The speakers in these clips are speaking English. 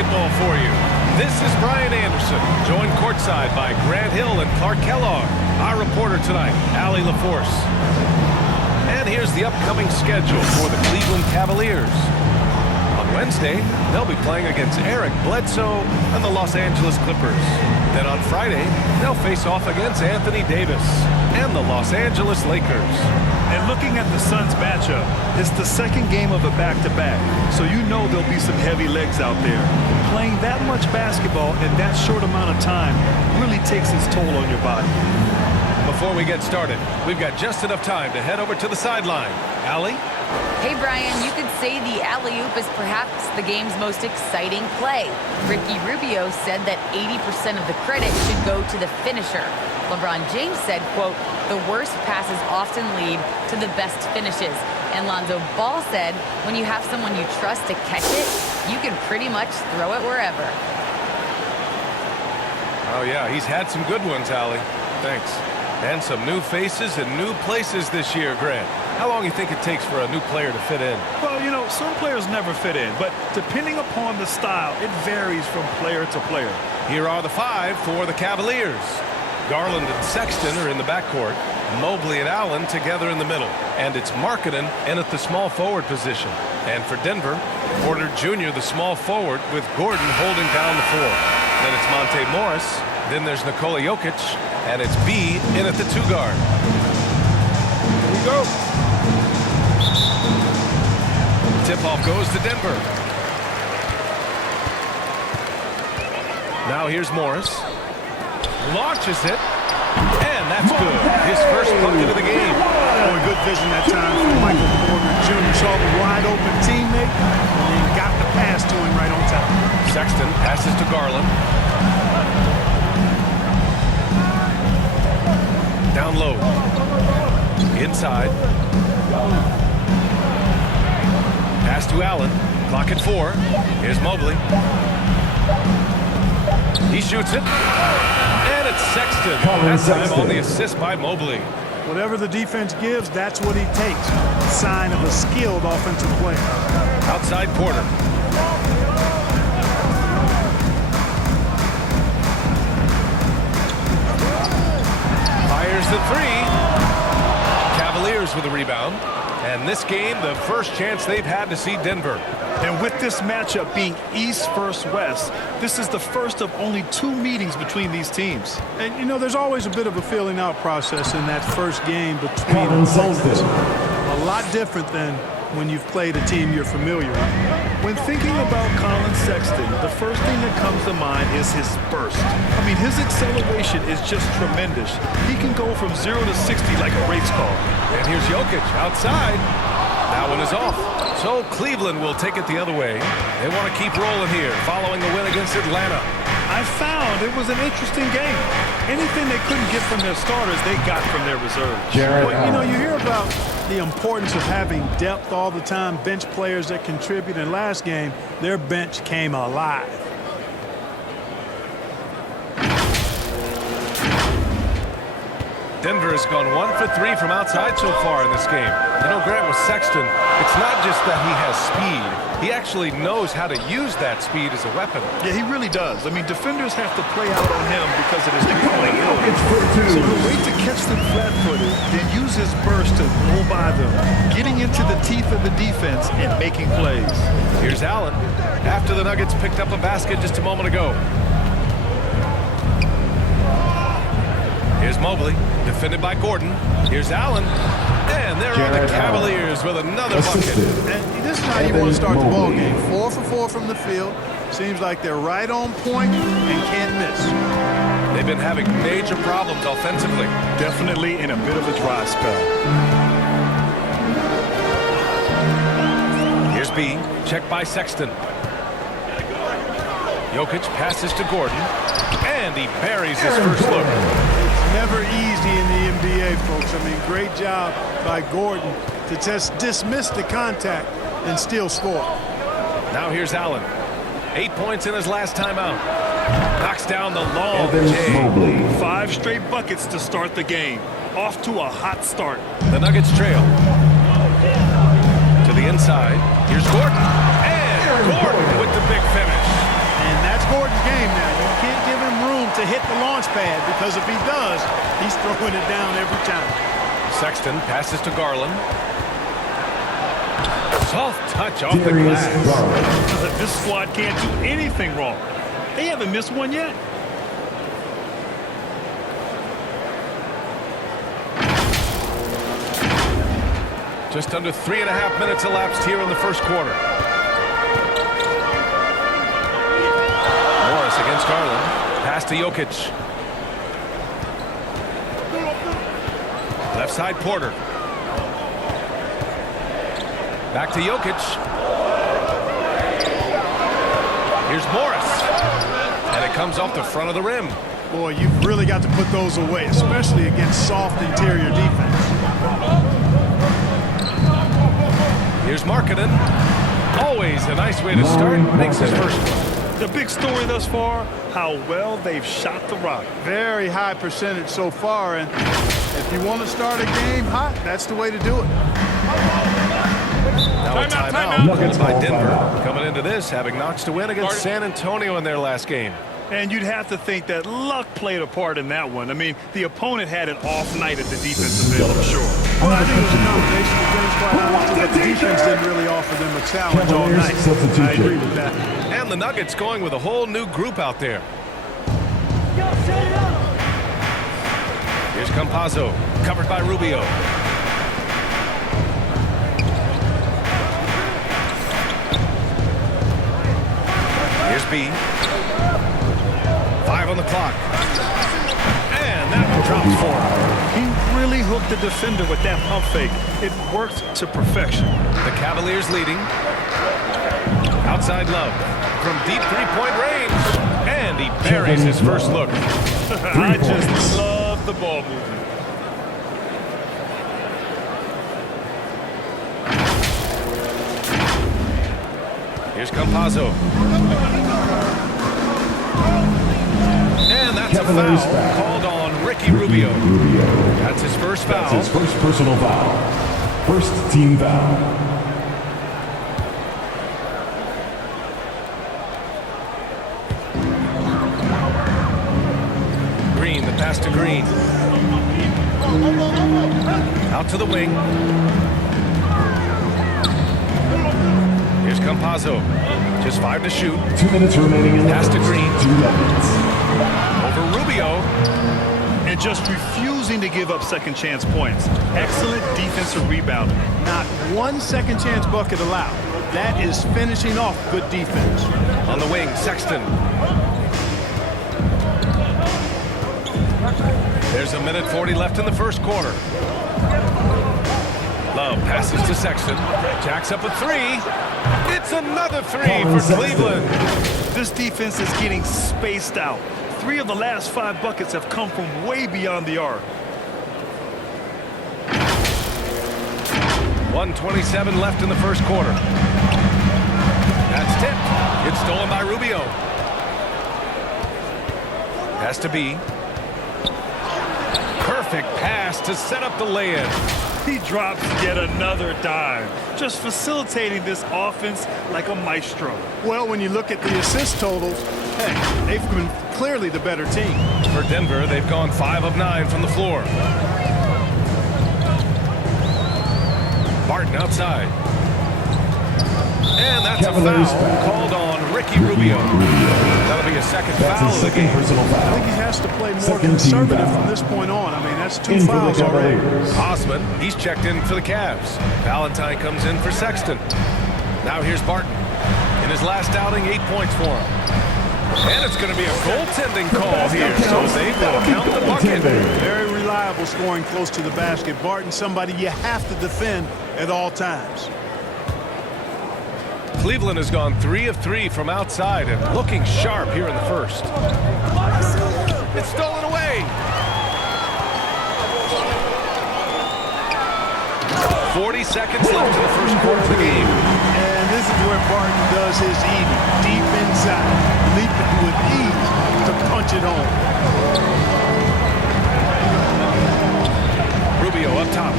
basketball for you. This is Brian Anderson, joined courtside by Grant Hill and Clark Kellogg. Our reporter tonight, Allie LaForce. And here's the upcoming schedule for the Cleveland Cavaliers. On Wednesday, they'll be playing against Eric Bledsoe and the Los Angeles Clippers. Then on Friday, they'll face off against Anthony Davis and the Los Angeles Lakers. And looking at the Suns matchup, it's the second game of a back-to-back, so you know there'll be some heavy legs out there. Playing that much basketball in that short amount of time really takes its toll on your body. Before we get started, we've got just enough time to head over to the sideline. Allie? Hey, Brian, you could say the alley-oop is perhaps the game's most exciting play. Ricky Rubio said that 80% of the credit should go to the finisher. LeBron James said, quote, the worst passes often lead to the best finishes. And Lonzo Ball said, when you have someone you trust to catch it, you can pretty much throw it wherever. Oh, yeah, he's had some good ones, Allie. Thanks. And some new faces and new places this year, Grant. How long do you think it takes for a new player to fit in? Well, you know, some players never fit in, but depending upon the style, it varies from player to player. Here are the five for the Cavaliers. Garland and Sexton are in the backcourt. Mobley and Allen together in the middle. And it's Markkanen in at the small forward position. And for Denver, Porter Jr., the small forward, with Gordon holding down the floor. Then it's Monte Morris. Then there's Nikola Jokic. And it's B in at the two guard. Here we go. Tip-off goes to Denver. Now here's Morris. Launches it. And that's good. His first bucket of the game. Boy, good vision that time from Michael Porter Jr. Saw the wide open teammate and then got the pass to him right on top. Sexton passes to Garland. Down low. Inside. Pass to Allen. Clock at 4. Here's Mobley. He shoots it. And it's Sexton. That time on the assist by Mobley. Whatever the defense gives, that's what he takes. A sign of a skilled offensive player. Outside Porter. Fires the three. Cavaliers with a rebound. And this game, the first chance they've had to see Denver. And with this matchup being East versus West, this is the first of only 2 meetings between these teams. And, you know, there's always a bit of a filling out process in that first game between opponents. A lot different than when you've played a team you're familiar with. When thinking about Colin Sexton, the first thing that comes to mind is his burst. I mean, his acceleration is just tremendous. He can go from 0 to 60 like a race car. And here's Jokic outside. That one is off. So Cleveland will take it the other way. They want to keep rolling here following the win against Atlanta. I found it was an interesting game. Anything they couldn't get from their starters, they got from their reserves. Well, you know, you hear about the importance of having depth all the time, bench players that contribute. In last game, their bench came alive. Denver has gone 1 for 3 from outside so far in this game. You know, Grant, with Sexton, it's not just that he has speed. He actually knows how to use that speed as a weapon. Yeah, he really does. I mean, defenders have to play out on him because of his three-point ability. So the way to catch them flat-footed, then use his burst to roll by them, getting into the teeth of the defense and making plays. Here's Allen after the Nuggets picked up a basket just a moment ago. Here's Mobley, defended by Gordon. Here's Allen. And there are the Cavaliers with another bucket. And this is how you want to start the ball game. 4 for 4 from the field. Seems like they're right on point and can't miss. They've been having major problems offensively. Definitely in a bit of a dry spell. Here's B, checked by Sexton. Jokic passes to Gordon. And he buries his first look. Never easy in the NBA, folks. I mean, great job by Gordon to just dismiss the contact and still score. Now here's Allen. 8 points in his last time out. Knocks down the long J. 5 straight buckets to start the game. Off to a hot start. The Nuggets trail. To the inside. Here's Gordon. And Gordon with the big finish. Gordon's game now. You can't give him room to hit the launch pad because if he does, he's throwing it down every time. Sexton passes to Garland. Soft touch off the glass. This squad can't do anything wrong. They haven't missed one yet. Just under 3.5 minutes elapsed here in the first quarter. Morris against Garland. Pass to Jokic. Left side Porter. Back to Jokic. Here's Morris. And it comes off the front of the rim. Boy, you've really got to put those away, especially against soft interior defense. Here's Markkanen. Always a nice way to start. Makes his first one. The big story thus far, how well they've shot the rock. Very high percentage so far, and if you want to start a game hot, that's the way to do it. Now a timeout by Denver. Coming into this, having notched a win against San Antonio in their last game. And you'd have to think that luck played a part in that one. I mean, the opponent had an off night at the defensive end, I'm sure. Well, I think it was a combination of things, quite honestly, but the defense didn't really offer them a challenge all night. I agree with that. And the Nuggets going with a whole new group out there. Here's Campazzo, covered by Rubio. Here's B. 5 on the clock. And that one drops for him. He really hooked the defender with that pump fake. It worked to perfection. The Cavaliers leading. Outside Love from deep three-point range. And he buries his first look. I just love the ball movement. Here's Campazzo. And that's a foul called on Ricky Rubio. That's his first foul. That's his first personal foul. First team foul. Green, the pass to Green. Out to the wing. Here's Campazzo. Just 5 to shoot. 2 minutes remaining in the Pass to Green. 2 minutes. Over Rubio. And just refusing to give up second chance points. Excellent defensive rebounding. Not one second chance bucket allowed. That is finishing off good defense. On the wing, Sexton. There's 1:40 left in the first quarter. Love passes to Sexton. Jacks up a 3. It's another 3 for Cleveland. This defense is getting spaced out. 3 of the last 5 buckets have come from way beyond the arc. 1:27 left in the first quarter. That's tipped. It's stolen by Rubio. Has to be. Perfect pass to set up the lay-in. He drops yet another dime, just facilitating this offense like a maestro. Well, when you look at the assist totals, hey, they've been clearly the better team. For Denver, they've gone 5 of 9 from the floor. Barton outside. And that's a foul called on Ricky Rubio. That'll be a second foul of the game. I think he has to play more conservative from this point on. I mean, that's 2 fouls already. Osman, he's checked in for the Cavs. Valentine comes in for Sexton. Now here's Barton. In his last outing, 8 points for him. And it's going to be a goaltending call here, so they will count the bucket. Very reliable scoring close to the basket. Barton, somebody you have to defend at all times. Cleveland has gone 3 of 3 from outside and looking sharp here in the first. It's stolen away. 40 seconds left in the first quarter of the game. And this is where Barton does his eating. Deep inside, leaping with ease to punch it home. Rubio up top.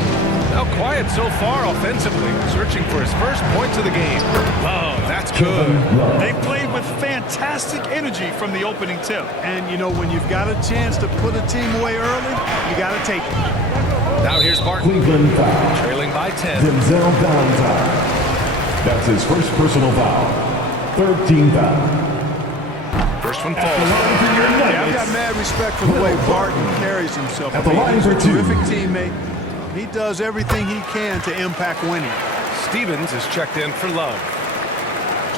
Now quiet so far offensively, searching for his first points of the game. Oh, that's good. They played with fantastic energy from the opening tip. And, you know, when you've got a chance to put a team away early, you got to take it. Now here's Barton. Cleveland foul. Trailing by 10. Denzel Valentine. That's his first personal foul. Third team foul. First one At the falls. line for your Yeah, I've got Nuggets. mad respect for the way Barton carries himself. At the line He's for a two. terrific teammate. He does everything he can to impact winning. Stevens is checked in for Love.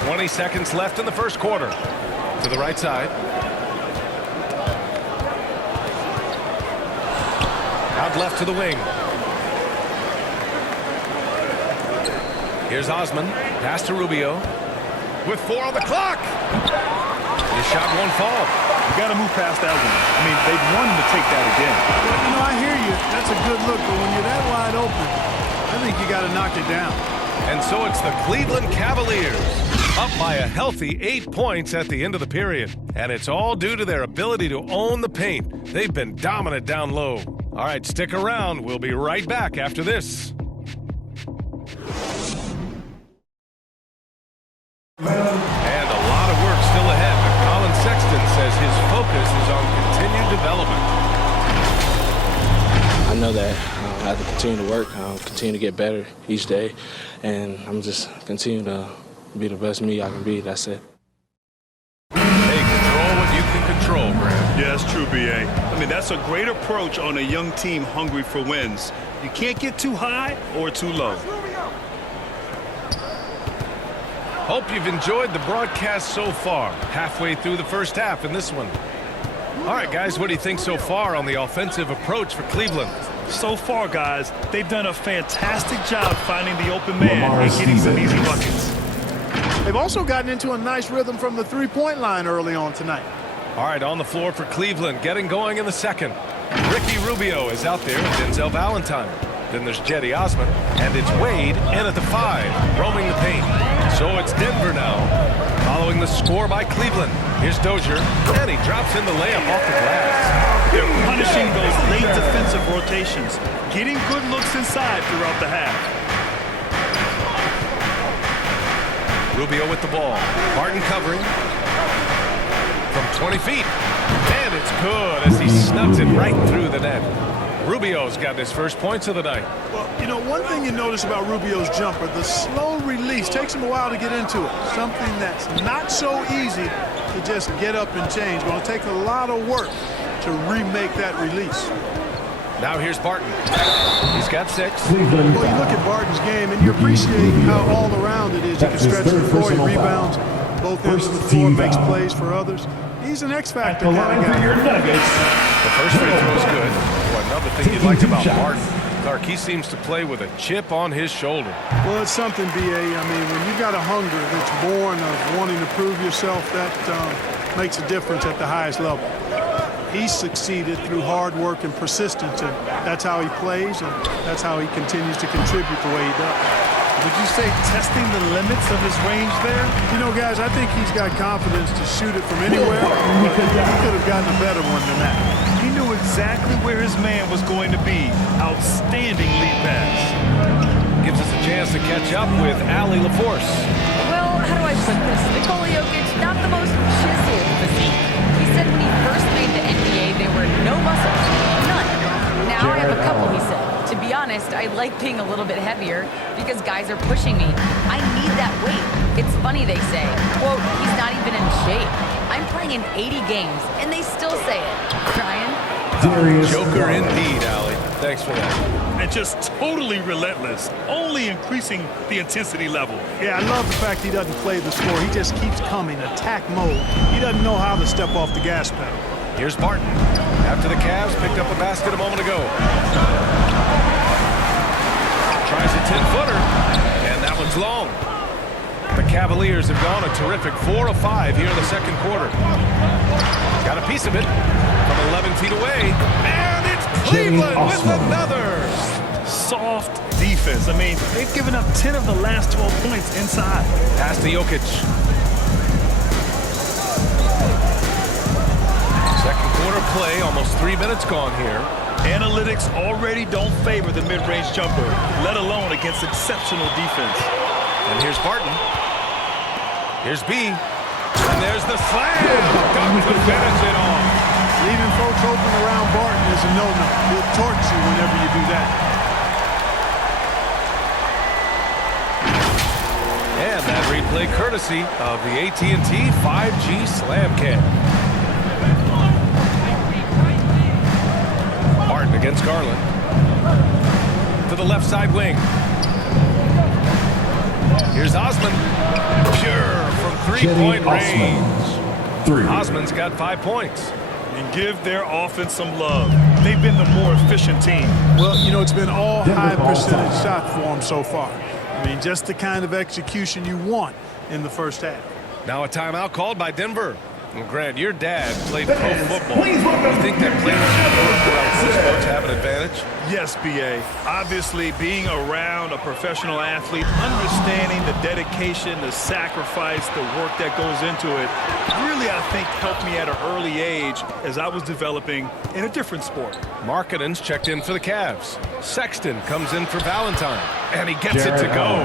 20 seconds left in the first quarter. To the right side. Out left to the wing. Here's Osman. Pass to Rubio. With 4 on the clock. His shot won't fall. You got to move past that one. I mean, they've wanted to take that again. Well, you know, I hear you. That's a good look, but when you're that wide open, I think you got to knock it down. And so it's the Cleveland Cavaliers, up by a healthy 8 points at the end of the period. And it's all due to their ability to own the paint. They've been dominant down low. All right, stick around. We'll be right back after this. And a lot of work still ahead, but Colin Sexton says his focus is on continued development. I know that I have to continue to work, continue to get better each day, and I'm just continue to be the best me I can be. That's it. Hey, control what you can control, Grant. Yeah, that's true, B.A. I mean, that's a great approach on a young team hungry for wins. You can't get too high or too low. Hope you've enjoyed the broadcast so far. Halfway through the first half in this one. All right, guys, what do you think so far on the offensive approach for Cleveland? So far, guys, they've done a fantastic job finding the open man Lamar and getting some Stevens. easy buckets. They've also gotten into a nice rhythm from the three-point line early on tonight. All right, on the floor for Cleveland, getting going in the second. Ricky Rubio is out there with Denzel Valentine. Then there's Jetty Osman, and it's Wade in at the 5, roaming the paint. So it's Denver now, following the score by Cleveland. Here's Dozier, and he drops in the layup off the glass. They're punishing those late defensive rotations, getting good looks inside throughout the half. Rubio with the ball. Barton covering from 20 feet. And it's good as he snugs it right through the net. Rubio's got his first points of the night. Well, you know, one thing you notice about Rubio's jumper, the slow release takes him a while to get into it. Something that's not so easy to just get up and change. Going to take a lot of work to remake that release. Now here's Barton. He's got 6. Cleveland Well, you look foul. at Barton's game, and you appreciate how all around it is. You can That's his stretch the third floor, he personal rebounds foul. both ends of the First floor, team makes foul. plays for others. He's an X At factor the kind line of for guy. your Nuggets. The first free throw is good. Boy, another thing you Taking liked 2 about shots. Barton, Clark, he seems to play with a chip on his shoulder. Well, it's something, B.A. I mean, when you've got a hunger that's born of wanting to prove yourself, that makes a difference at the highest level. He's succeeded through hard work and persistence, and that's how he plays, and that's how he continues to contribute the way he does. Would you say testing the limits of his range there? You know, guys, I think he's got confidence to shoot it from anywhere, but he could have gotten a better one than that. He knew exactly where his man was going to be. Outstanding lead pass. Gives us a chance to catch up with Allie LaForce. Well, how do I put this? Nikola Jokic, not the most chiseled physique. He said when he first made the NBA, there were no muscles. None. Now I have a couple, he said. To be honest, I like being a little bit heavier because guys are pushing me. I need that weight. It's funny they say, quote, he's not even in shape. I'm playing in 80 games, and they still say it. Brian? Darius Joker Garland. indeed, Allie. Thanks for that. And just totally relentless, only increasing the intensity level. Yeah, I love the fact he doesn't play the score. He just keeps coming, attack mode. He doesn't know how to step off the gas pedal. Here's Barton. After the Cavs picked up a basket a moment ago. Tries a 10-footer, and that one's long. The Cavaliers have gone a terrific 4 of 5 here in the second quarter. Got a piece of it from 11 feet away, and it's Cleveland with Osman. another. Soft defense. I mean, they've given up 10 of the last 12 points inside. Pass to Jokic. Second quarter play, almost 3 minutes gone here. Analytics already don't favor the mid-range jumper, let alone against exceptional defense. And here's Barton. Here's B. And there's the slam. Dunk to finish it off. Leaving folks open around Barton is a no-no. He'll torch you whenever you do that. And that replay courtesy of the AT&T 5G Slam Cam. Barton against Garland. To the left side wing. Here's Osman. Pure from three-point range. Osman's got 5 points. And give their offense some love. They've been the more efficient team. Well, you know, it's been all high percentage shots for them so far. I mean, just the kind of execution you want in the first half. Now a timeout called by Denver. Well, Grant, your dad played pro football. You think that players around this sports have an advantage? Yes, B.A. Obviously, being around a professional athlete, understanding the dedication, the sacrifice, the work that goes into it, really, I think, helped me at an early age as I was developing in a different sport. Markkanen's checked in for the Cavs. Sexton comes in for Valentine, and he gets it to go.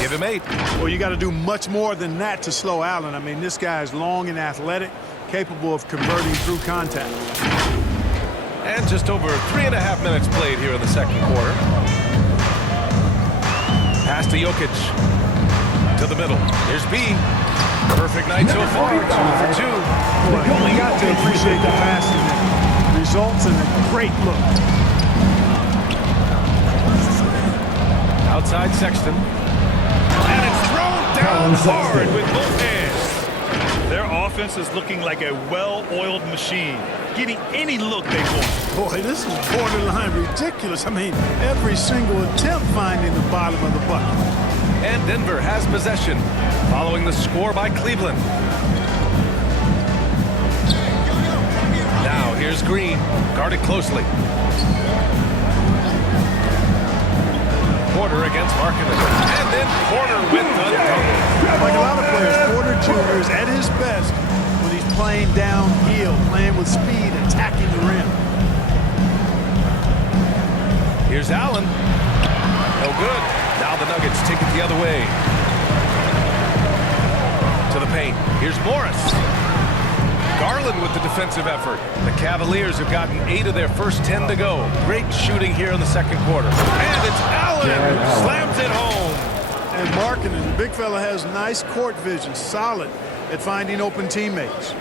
Give him 8. Well, you got to do much more than that to slow Allen. I mean, this guy is long and athletic, capable of converting through contact. And just over 3.5 minutes played here in the second quarter. Pass to Jokic. To the middle. Here's B. Perfect night so far. 2 for 2. Well, you got to appreciate the passing that results in a great look. Outside Sexton. And it's thrown down hard with both hands. Their offense is looking like a well-oiled machine, getting any look they want. Boy, this is borderline ridiculous. I mean, every single attempt finding the bottom of the bucket. And Denver has possession following the score by Cleveland. Now here's Green, guarded closely. Porter against Markkanen. And then Porter with the dunk. Like a lot of players, Porter Jr. is at his best when he's playing downhill, playing with speed, attacking the rim. Here's Allen. No good. Now the Nuggets take it the other way. To the paint. Here's Morris. Garland with the defensive effort. The Cavaliers have gotten 8 of their first 10 to go. Great shooting here in the second quarter. And it's Allen who slams it home. And Markkanen, the big fella, has nice court vision, solid at finding open teammates.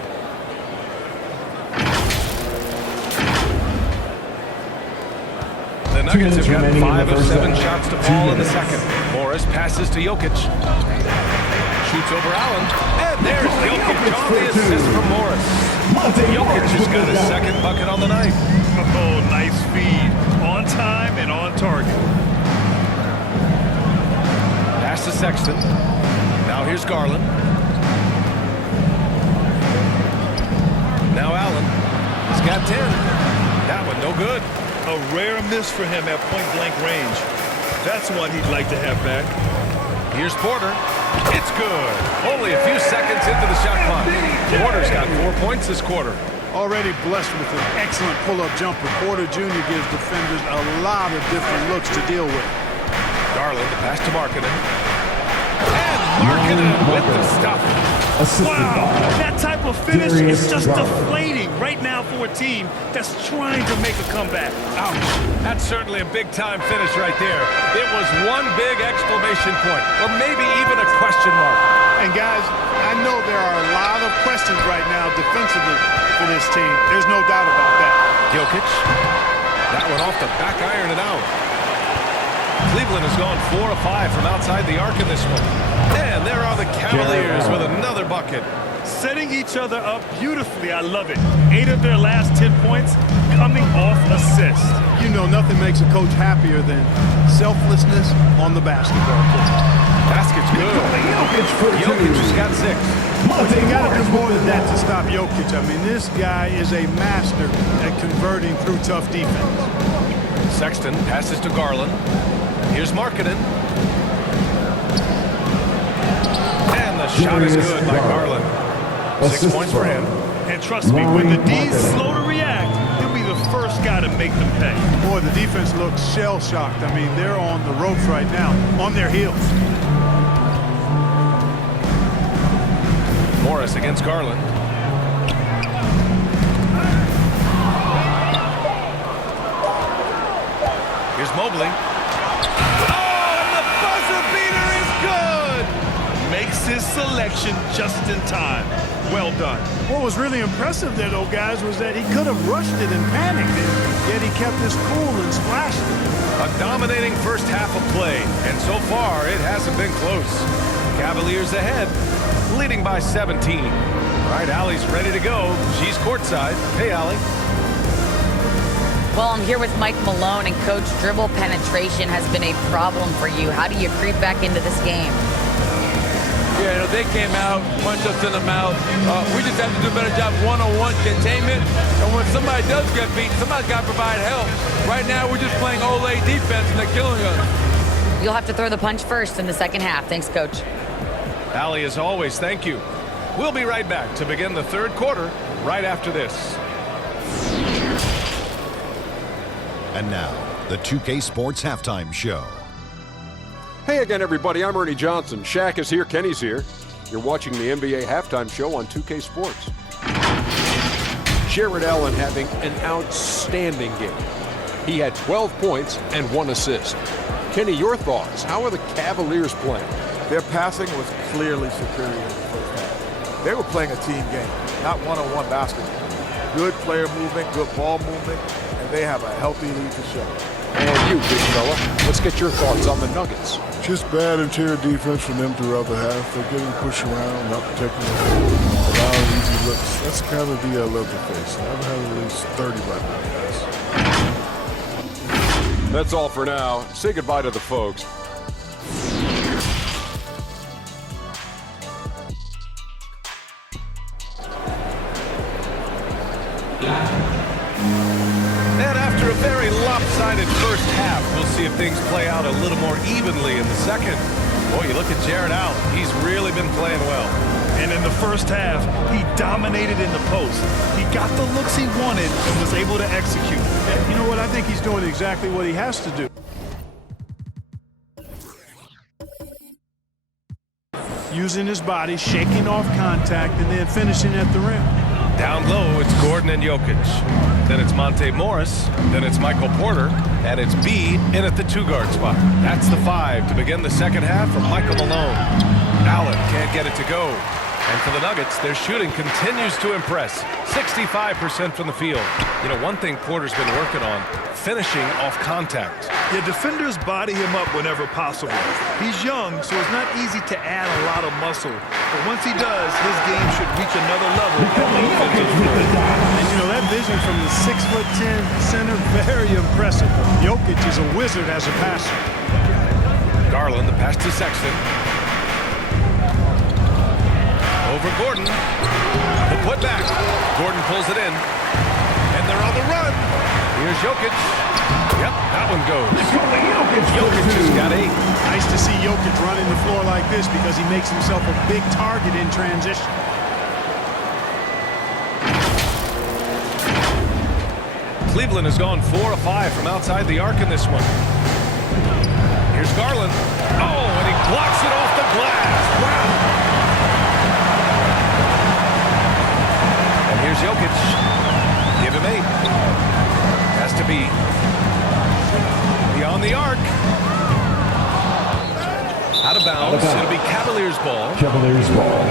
The Nuggets have got 5 of 7 shots to fall in the second. Morris passes to Jokic. Shoots over Allen. And there's Jokic on the assist from Morris. Jokic has got his second bucket on the night. Oh, nice feed. On time and on target. Pass to Sexton. Now here's Garland. Now Allen. He's got 10. That one no good. A rare miss for him at point-blank range. That's one he'd like to have back. Here's Porter. It's good. Only a few seconds into the shot clock. Porter's got 4 points this quarter. Already blessed with an excellent pull-up jumper. Porter Jr. gives defenders a lot of different looks to deal with. Garland, the pass to Markkanen. And Markkanen with the stuff. Wow, that type of finish is just deflating right now for a team that's trying to make a comeback. Ouch. That's certainly a big-time finish right there. It was one big exclamation point, or maybe even a question mark. And guys, I know there are a lot of questions right now defensively for this team. There's no doubt about that. Jokic. That one off the back iron and out. Cleveland has gone 4 of 5 from outside the arc in this one. And there are the Cavaliers with another bucket. Setting each other up beautifully. I love it. 8 of their last 10 points coming off assists. You know, nothing makes a coach happier than selflessness on the basketball court. Basket's good. Jokic has got 6. But you got to do more than that to stop Jokic. I mean, this guy is a master at converting through tough defense. Sexton passes to Garland. Here's Markkanen. And the shot is good by Garland. 6 points for him. And trust me, when the D's slow to react, he'll be the first guy to make them pay. Boy, the defense looks shell-shocked. I mean, they're on the ropes right now, on their heels. Morris against Garland. Here's Mobley. Oh, and the buzzer beater is good! Makes his selection just in time. Well done. What was really impressive there, though, guys, was that he could have rushed it and panicked it, yet he kept his cool and splashed it. A dominating first half of play, and so far it hasn't been close. Cavaliers ahead, leading by 17. All right, Allie's ready to go. She's courtside. Hey, Allie. Well, I'm here with Mike Malone, and Coach, dribble penetration has been a problem for you. How do you creep back into this game? Yeah, you know, they came out, punched us in the mouth. We just have to do a better job one-on-one containment. And when somebody does get beat, somebody's got to provide help. Right now, we're just playing Olay defense, and they're killing us. You'll have to throw the punch first in the second half. Thanks, Coach. Allie, as always, thank you. We'll be right back to begin the third quarter right after this. And now, the 2K Sports Halftime Show. Hey again, everybody. I'm Ernie Johnson. Shaq is here. Kenny's here. You're watching the NBA Halftime Show on 2K Sports. Jared Allen having an outstanding game. He had 12 points and 1 assist. Kenny, your thoughts? How are the Cavaliers playing? Their passing was clearly superior in the first half. They were playing a team game, not one-on-one basketball. Good player movement, good ball movement, and they have a healthy lead to show. And you, big fella, let's get your thoughts on the Nuggets. Just bad interior defense from them throughout the half. They're getting pushed around, not protecting the ball, allowing easy looks. That's the kind of D I love to face. I've had at least 30 right now, guys. That's all for now. Say goodbye to the folks. And after a very lopsided first half, we'll see if things play out a little more evenly in the second. Boy, you look at Jared Allen. He's really been playing well. And in the first half, he dominated in the post. He got the looks he wanted and was able to execute. You know what? I think he's doing exactly what he has to do. Using his body, shaking off contact, and then finishing at the rim. Down low, it's Gordon and Jokic. Then it's Monte Morris. Then it's Michael Porter. And it's B in at the 2-guard spot. That's the 5 to begin the second half for Michael Malone. Allen can't get it to go. And for the Nuggets, their shooting continues to impress. 65% from the field. You know, one thing Porter's been working on, finishing off contact. The defenders body him up whenever possible. He's young, so it's not easy to add a lot of muscle. But once he does, his game should reach another level. And you know, that vision from the 6'10" center, very impressive. Jokic is a wizard as a passer. Garland, the pass to Sexton. Over Gordon. The putback. Gordon pulls it in. And they're on the run. Here's Jokic. Yep, that one goes. Jokic has got 8. Nice to see Jokic running the floor like this because he makes himself a big target in transition. Cleveland has gone 4 of 5 from outside the arc in this one. Here's Garland. Oh, and he blocks it off the glass. Wow. And here's Jokic. Give him 8. Has to be beyond the arc. Out of bounds. It'll be Cavaliers ball. Cavaliers ball.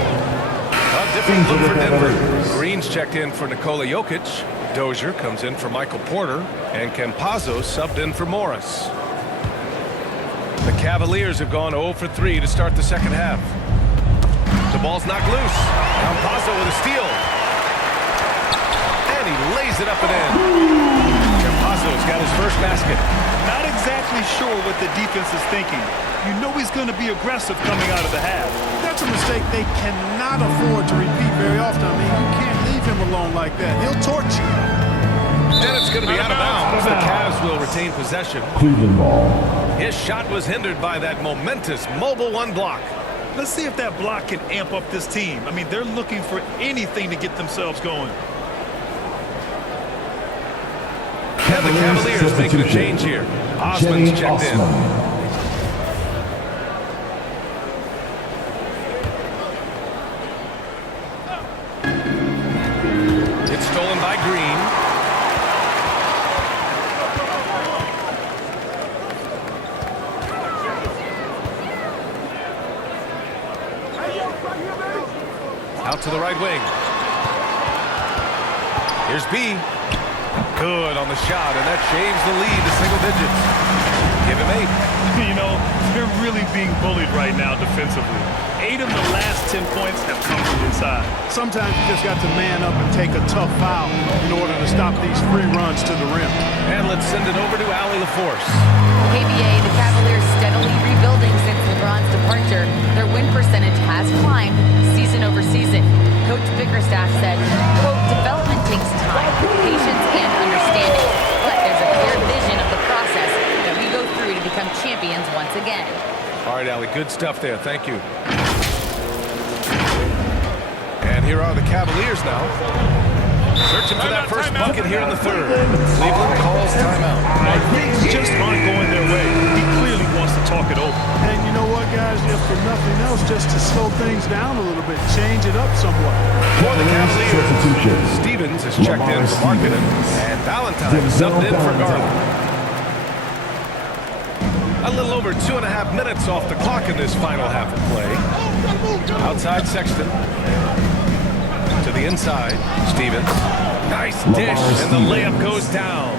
A different look for Denver. Green's checked in for Nikola Jokic. Dozier comes in for Michael Porter. And Campazzo subbed in for Morris. The Cavaliers have gone 0 for 3 to start the second half. The ball's knocked loose. Campazzo with a steal. And he lays it up and in. Campazzo's got his first basket. Not exactly sure what the defense is thinking. You know he's going to be aggressive coming out of the half. That's a mistake they cannot afford to repeat very often. I mean, you can't leave him alone like that. He'll torch you. And it's going to be out of bounds. The Cavs will retain possession. Cleveland ball. His shot was hindered by that momentous mobile 1 block. Let's see if that block can amp up this team. I mean, they're looking for anything to get themselves going. And the Cavaliers making a change here. Osman's checked in. Out to the right wing. Here's B. Good on the shot, and that shaves the lead to single digits. Give him 8. You know, they're really being bullied right now defensively. 8 of the last 10 points have come from inside. Sometimes you just got to man up and take a tough foul in order to stop these free runs to the rim. And let's send it over to Allie LaForce. KBA, the Cavaliers steadily rebuilding since LeBron's departure. Their win percentage has climbed season over season. Coach Bickerstaff said, quote, development takes time, patience, and understanding. But there's a clear vision of the process that we go through to become champions once again. All right, Allie, good stuff there. Thank you. And here are the Cavaliers now. Searching for that first bucket here in the third. Cleveland calls timeout. Things just aren't going their way. He clearly wants to talk it over. And you know what, guys? If for nothing else, just to slow things down a little bit, change it up somewhat. For the Cavaliers, Stevens is checked in for Markkanen, and Valentine subbed in for Garland. A little over 2.5 minutes off the clock in this final half of play. Outside Sexton. To the inside, Stevens. Nice dish, and the layup goes down.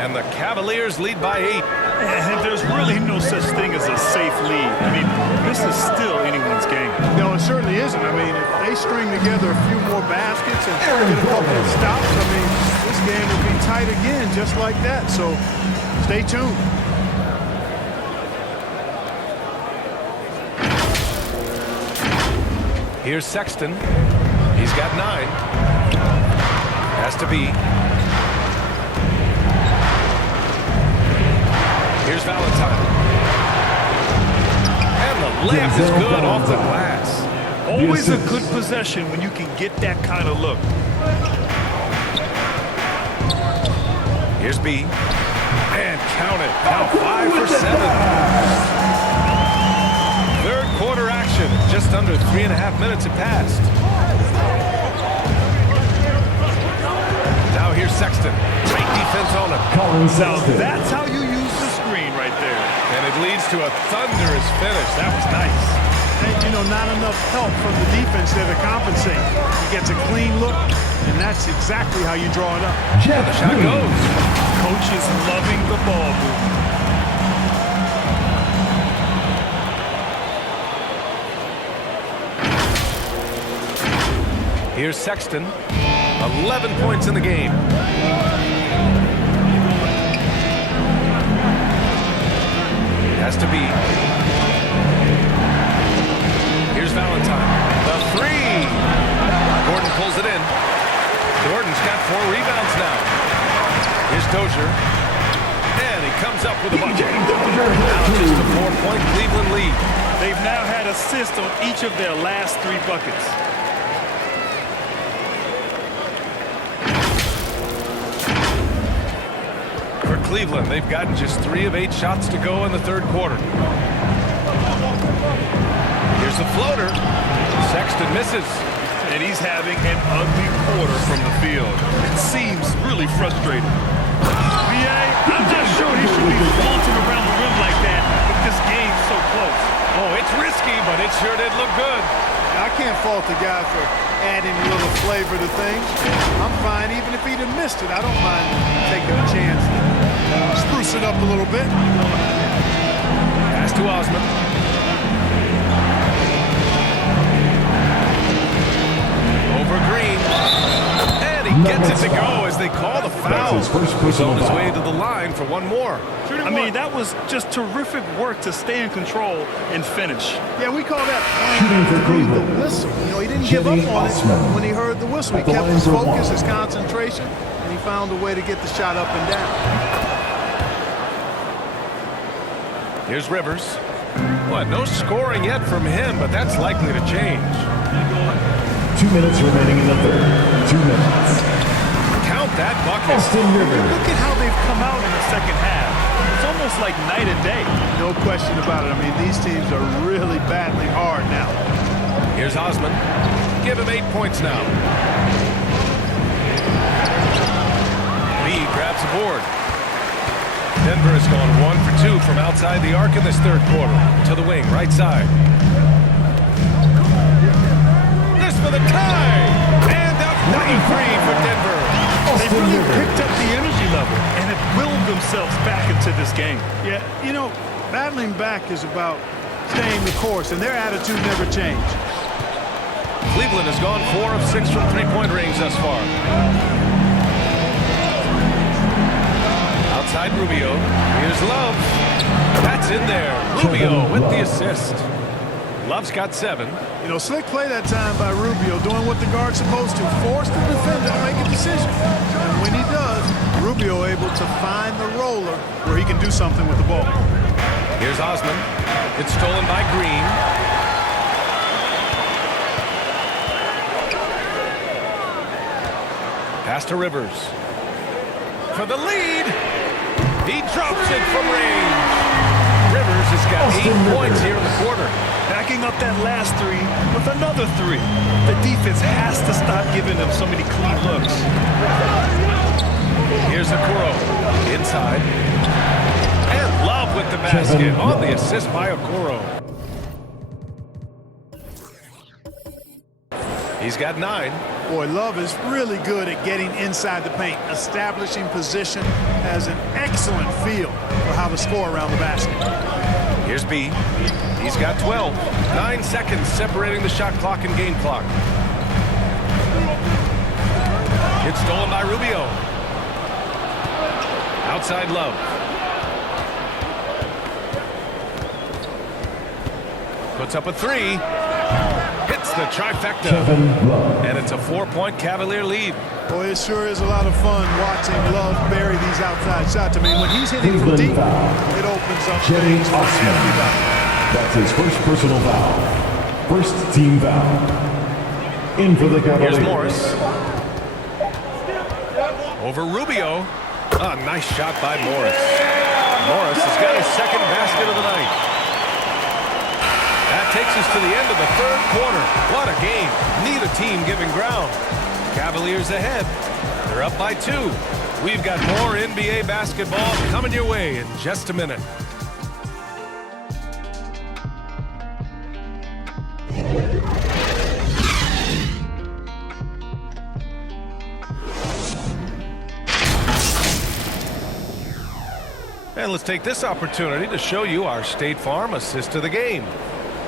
And the Cavaliers lead by 8. And there's really no such thing as a safe lead. I mean, this is still anyone's game. No, it certainly isn't. I mean, if they string together a few more baskets and get a couple of stops, I mean, this game will be tight again just like that. So stay tuned. Here's Sexton. He's got 9. Has to be. Here's Valentine. And the layup is good off the glass. Always a good possession when you can get that kind of look. Here's B. And count it. Now 5 for 7. Third quarter action. Just under 3.5 minutes have passed. Now here's Sexton. Great defense on him. Now that's how you use the screen right there. And it leads to a thunderous finish. That was nice. And, you know, not enough help from the defense there to compensate. He gets a clean look, and that's exactly how you draw it up. And the shot goes. Coach is loving the ball movement. Here's Sexton. 11 points in the game. Has to be. Here's Valentine. The 3. Gordon pulls it in. Gordon's got 4 rebounds now. Here's Dozier. And he comes up with a bucket. Now just a 4-point Cleveland lead. They've now had assists on each of their last 3 buckets. For Cleveland, they've gotten just 3 of 8 shots to go in the third quarter. Here's the floater. Sexton misses. And he's having an ugly quarter from the field. It seems really frustrating. B.A., I'm not sure he should be flaunting around the rim like that with this game so close. Oh, it's risky, but it sure did look good. I can't fault the guy for adding a little flavor to things. I'm fine even if he'd have missed it. I don't mind taking a chance to spruce it up a little bit. Pass to Osman. Over Green. And he gets it to go as they call the foul. He's on his way to the line for one more. I mean, that was just terrific work to stay in control and finish. Yeah, we call that playing through the whistle. You know, he didn't give up on it when he heard the whistle. He kept his focus, his concentration, and he found a way to get the shot up and down. Here's Rivers. What, no scoring yet from him, but that's likely to change. 2 minutes remaining in the third. 2 minutes. Count that bucket. Austin Rivers. Look at how they've come out in the second half. It's almost like night and day. No question about it. I mean, these teams are really battling hard now. Here's Osman. Give him 8 points now. Lee grabs a board. Denver has gone 1 for 2 from outside the arc in this third quarter. To the wing, right side. to this game. Yeah, you know, battling back is about staying the course, and their attitude never changed. Cleveland has gone 4 of 6 from three-point range thus far. Outside Rubio. Here's Love. That's in there. Rubio with the assist. Love's got 7. You know, slick play that time by Rubio, doing what the guard's supposed to, force the defender to make a decision. And when he does, Rubio able to find the roller where he can do something with the ball. Here's Osman. It's stolen by Green. Pass to Rivers. For the lead. He drops it from range. Rivers has got 8 points here in the quarter. Backing up that last 3 with another 3. The defense has to stop giving them so many clean looks. Here's Okoro. Inside. And Love with the basket on the assist by Okoro. He's got 9. Boy, Love is really good at getting inside the paint, establishing position, has an excellent feel for how to score around the basket. Here's B. He's got 12. 9 seconds separating the shot clock and game clock. It's stolen by Rubio. Outside Love. Puts up a 3. Hits the trifecta. And it's a 4-point Cavalier lead. Boy, it sure is a lot of fun watching Love bury these outside shots. I mean, when he's hitting from deep, it opens up things for everybody. That's his first personal foul. First team foul. In for the Cavaliers. Here's Morris. Over Rubio. A nice shot by Morris. Morris has got his second basket of the night. That takes us to the end of the third quarter. What a game. Neither team giving ground. Cavaliers ahead. They're up by 2. We've got more NBA basketball coming your way in just a minute. And let's take this opportunity to show you our State Farm assist of the game.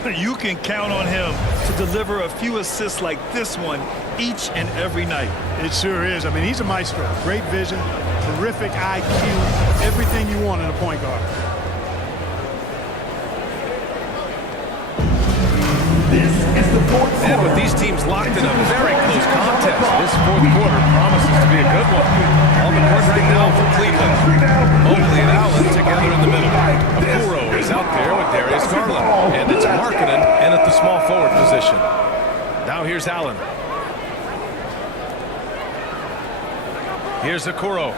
You can count on him to deliver a few assists like this one each and every night. It sure is. I mean, he's a maestro. Great vision, terrific IQ, everything you want in a point guard. And with these teams locked in a very close contest, this fourth quarter promises to be a good one. On the court right now for Cleveland. Mobley and Allen together in the middle. Okoro is out there with Darius Garland. And it's Markkanen and at the small forward position. Now here's Allen. Here's Okoro.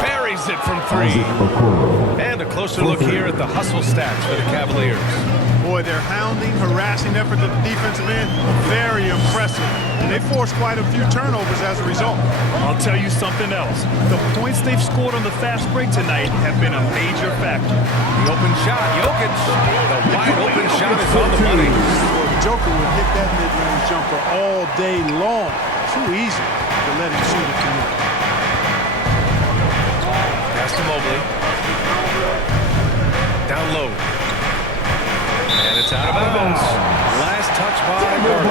Buries it from 3. And a closer look here at the hustle stats for the Cavaliers. Boy, their hounding, harassing effort at the defensive end, very impressive. And they forced quite a few turnovers as a result. I'll tell you something else. The points they've scored on the fast break tonight have been a major factor. The open shot, Jokic. The wide open shot is on the money. The Joker would hit that mid-range jumper all day long. Too easy to let him shoot it from there. Pass to Mobley. Down low. And it's out of bounds. Last touch by Garland.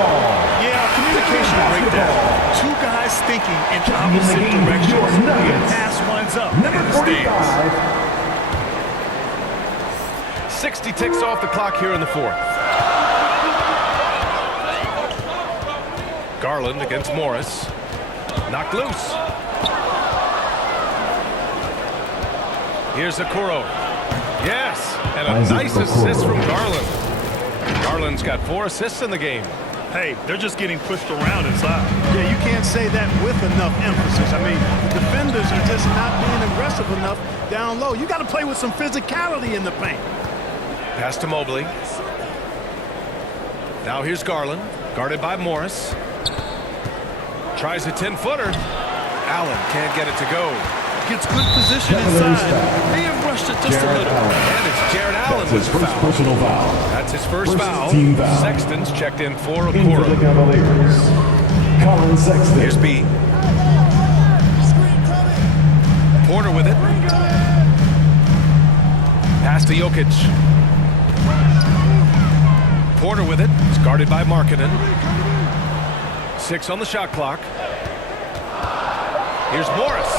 Yeah, communication breakdown. 2 guys thinking in opposite directions. The pass winds up in the stands. 60 ticks off the clock here in the fourth. Garland against Morris. Knocked loose. Here's Okoro. Yes, and a nice assist from Garland. Garland's got 4 assists in the game. Hey, they're just getting pushed around inside. Yeah, you can't say that with enough emphasis. I mean, the defenders are just not being aggressive enough down low. You got to play with some physicality in the paint. Pass to Mobley. Now here's Garland, guarded by Morris. Tries a 10-footer. Allen can't get it to go. Gets good position inside. They have rushed it just a little. And it's Jared Allen with his first personal foul. That's his first foul. Team foul. Sexton's checked in for In for the Okoro. Cavaliers. Colin Sexton. Here's B. Porter with it. Pass to Jokic. Porter with it. It's guarded by Markkanen. 6 on the shot clock. Here's Morris.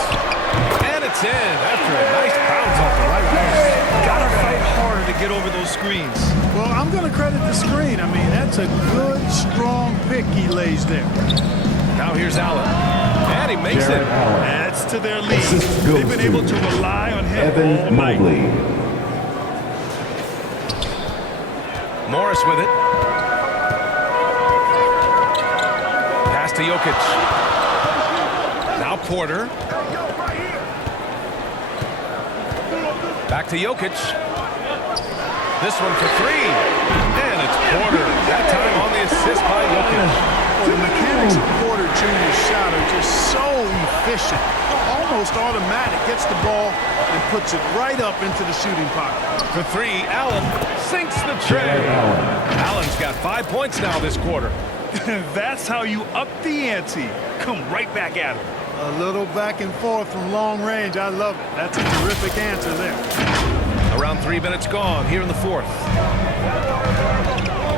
And it's in after a nice bounce off the right wrist. Gotta fight harder to get over those screens. Well, I'm going to credit the screen. I mean, that's a good, strong pick he lays there. Now here's Allen. And he makes Jared it. Allen. Adds to their lead. Assist They've goes been able to to rely on him all Evan night. Mobley. Morris with it. Pass to Jokic. Now Porter. Back to Jokic. This one for 3. And it's Porter. That time on the assist by Jokic. Well, the mechanics of Porter Jr.'s shot are just so efficient. Almost automatic. Gets the ball and puts it right up into the shooting pocket. For 3, Allen sinks the tray. Allen's got 5 points now this quarter. That's how you up the ante. Come right back at him. A little back and forth from long range. I love it. That's a terrific answer there. Around 3 minutes gone here in the 4th.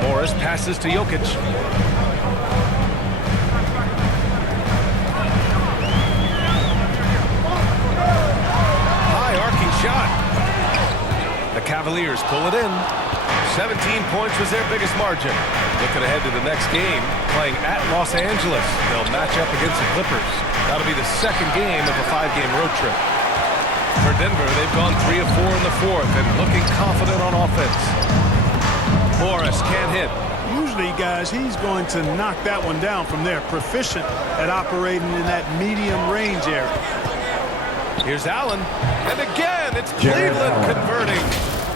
Morris passes to Jokic. High arcing shot. The Cavaliers pull it in. 17 points was their biggest margin. Looking ahead to the next game, playing at Los Angeles. They'll match up against the Clippers. That'll be the second game of a 5-game road trip. For Denver, they've gone 3 of 4 in the 4th and looking confident on offense. Morris can't hit. Usually, guys, he's going to knock that one down from there. Proficient at operating in that medium range area. Here's Allen. And again, it's Jared Cleveland Allen. converting.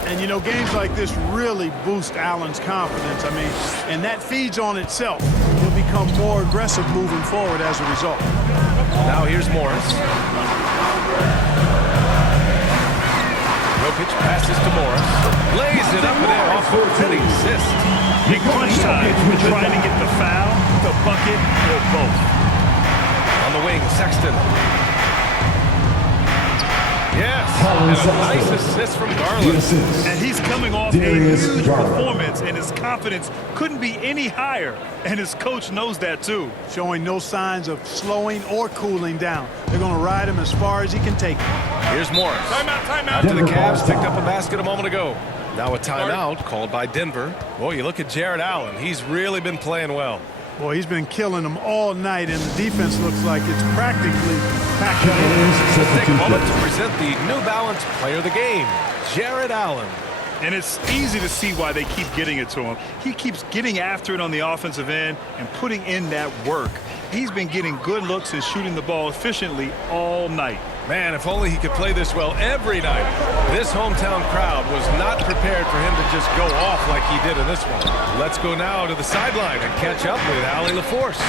And, you know, games like this really boost Allen's confidence. I mean, and that feeds on itself. He'll become more aggressive moving forward as a result. Now here's Morris. Jokic passes to Morris. Lays it up and in off a pretty assist. Big crunch time. Trying to get the foul, the bucket, or both. On the wing, Sexton. Yes, Colin and a Sexton. nice assist from Garland. And he's coming off Darius a huge Garland. performance, and his confidence couldn't be any higher. And his coach knows that, too. Showing no signs of slowing or cooling down. They're going to ride him as far as he can take him. Here's Morris. Timeout. After the Denver Cavs ball picked foul. up a basket a moment ago. Now a timeout called by Denver. Boy, you look at Jared Allen. He's really been playing well. Boy, he's been killing them all night, and the defense looks like it's practically packed up. Cavaliers Take a moment to substitution. present the New Balance Player of the Game, Jared Allen. And it's easy to see why they keep getting it to him. He keeps getting after it on the offensive end and putting in that work. He's been getting good looks and shooting the ball efficiently all night. Man, if only he could play this well every night. This hometown crowd was not prepared for him to just go off like he did in this one. Let's go now to the sideline and catch up with Allie LaForce.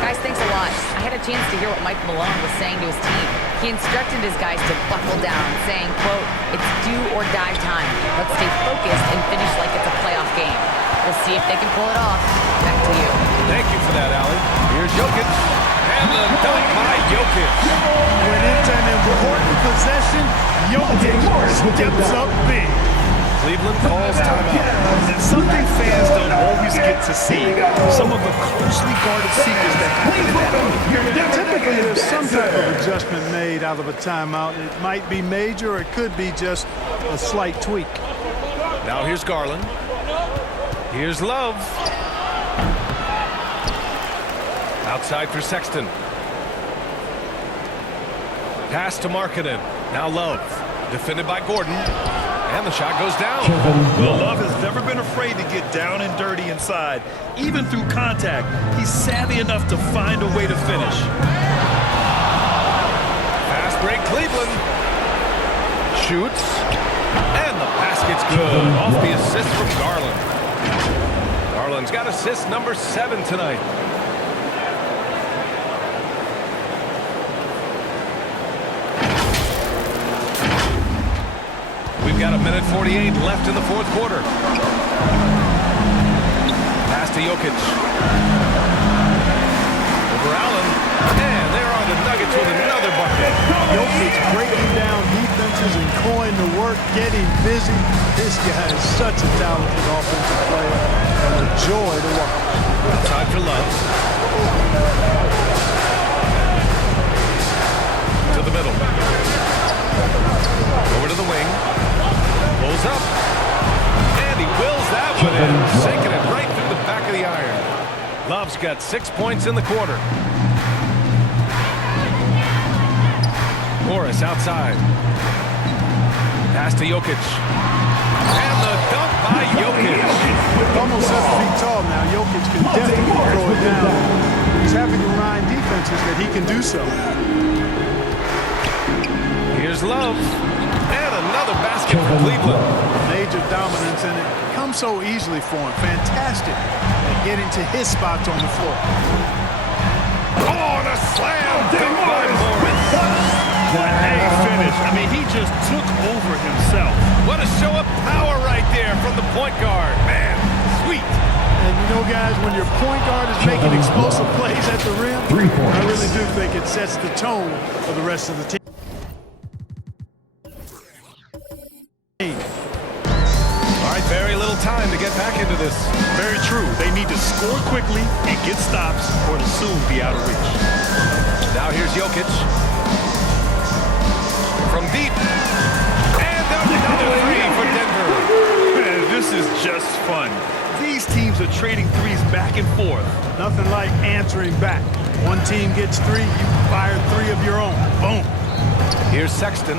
Guys, thanks a lot. I had a chance to hear what Mike Malone was saying to his team. He instructed his guys to buckle down, saying, quote, "It's do or die time. Let's stay focused and finish like it's a playoff game." We'll see if they can pull it off. Back to you. Thank you for that, Allie. Here's Jokic. And the dunk by Jokic. When it's an important possession, Jokic steps up big. Cleveland calls timeout. And something fans don't always get to see. Some of the closely guarded secrets that happen in that. Typically, there's some type of adjustment made out of a timeout. It might be major, or it could be just a slight tweak. Now here's Garland. Here's Love. Outside for Sexton. Pass to Markkanen. Now Love. Defended by Gordon. And the shot goes down. Well, Love has never been afraid to get down and dirty inside. Even through contact, he's savvy enough to find a way to finish. Fast break Cleveland. Shoots. And the basket's good. Off the assist from Garland. Garland's got assist number 7 tonight. We've got 1:48 left in the 4th quarter. Pass to Jokic. Over Allen. And there are the Nuggets with another bucket. Jokic breaking down defensive passes and going to work, getting busy. This guy is such a talented offensive player and a joy to watch. Outside for Love. To the middle. Over to the wing. Pulls up. And he wills that one in, sinking it right through the back of the iron. Love's got 6 points in the quarter. Morris outside. Pass to Jokic. And the dunk by Jokic. Almost 7 feet tall now. Jokic can definitely throw it down. He's having to remind defenses that he can do so. Here's Love. And another basket for Cleveland. Major dominance, and it comes so easily for him. Fantastic at getting to his spots on the floor. Oh, and a slam dunk by Morris. What a finish. I mean, he just took over himself. What a show of power right there from the point guard. Man, sweet. And you know, guys, when your point guard is making explosive plays at the rim, I really do think it sets the tone for the rest of the team. All right, very little time to get back into this. Very true. They need to score quickly and get stops or to soon be out of reach. Now here's Jokic. From deep. And another three for Denver. Man, this is just fun. These teams are trading threes back and forth. Nothing like answering back. One team gets 3, you fire 3 of your own. Boom. Here's Sexton.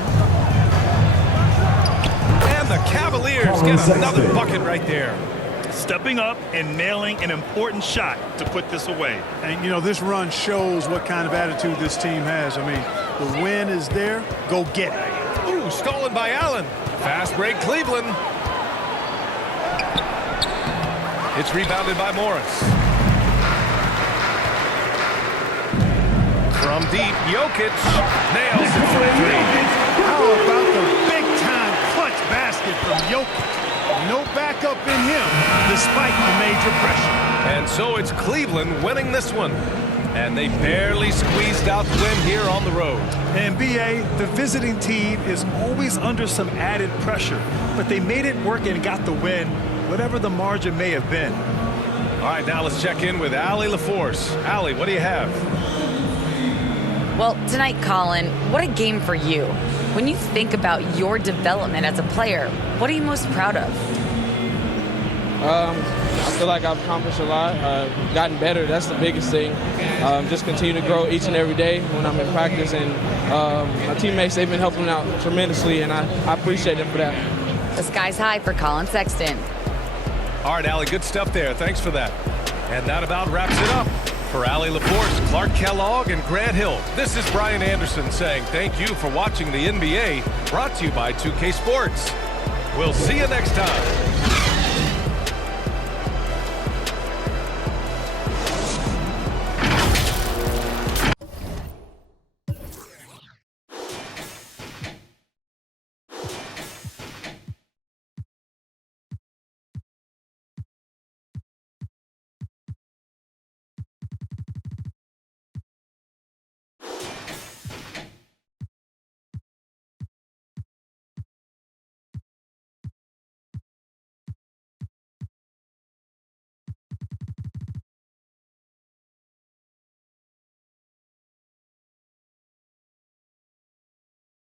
And the Cavaliers get another bucket right there. Stepping up and nailing an important shot to put this away. And, you know, this run shows what kind of attitude this team has. I mean, the win is there. Go get it. Ooh, stolen by Allen. Fast break, Cleveland. It's rebounded by Morris. From deep, Jokic nails it for 3. How about the big-time clutch basket from Jokic? No backup in him, despite the major pressure. And so it's Cleveland winning this one. And they barely squeezed out the win here on the road. And BA, the visiting team is always under some added pressure, but they made it work and got the win, whatever the margin may have been. All right, now let's check in with Allie LaForce. Allie, what do you have? Well, tonight, Colin, what a game for you. When you think about your development as a player, what are you most proud of? I feel like I've accomplished a lot, gotten better. That's the biggest thing. Just continue to grow each and every day when I'm in practice. And my teammates, they've been helping out tremendously, and I appreciate them for that. The sky's high for Colin Sexton. All right, Allie, good stuff there. Thanks for that. And that about wraps it up. For Allie LaForce, Clark Kellogg, and Grant Hill, this is Brian Anderson saying thank you for watching the NBA, brought to you by 2K Sports. We'll see you next time.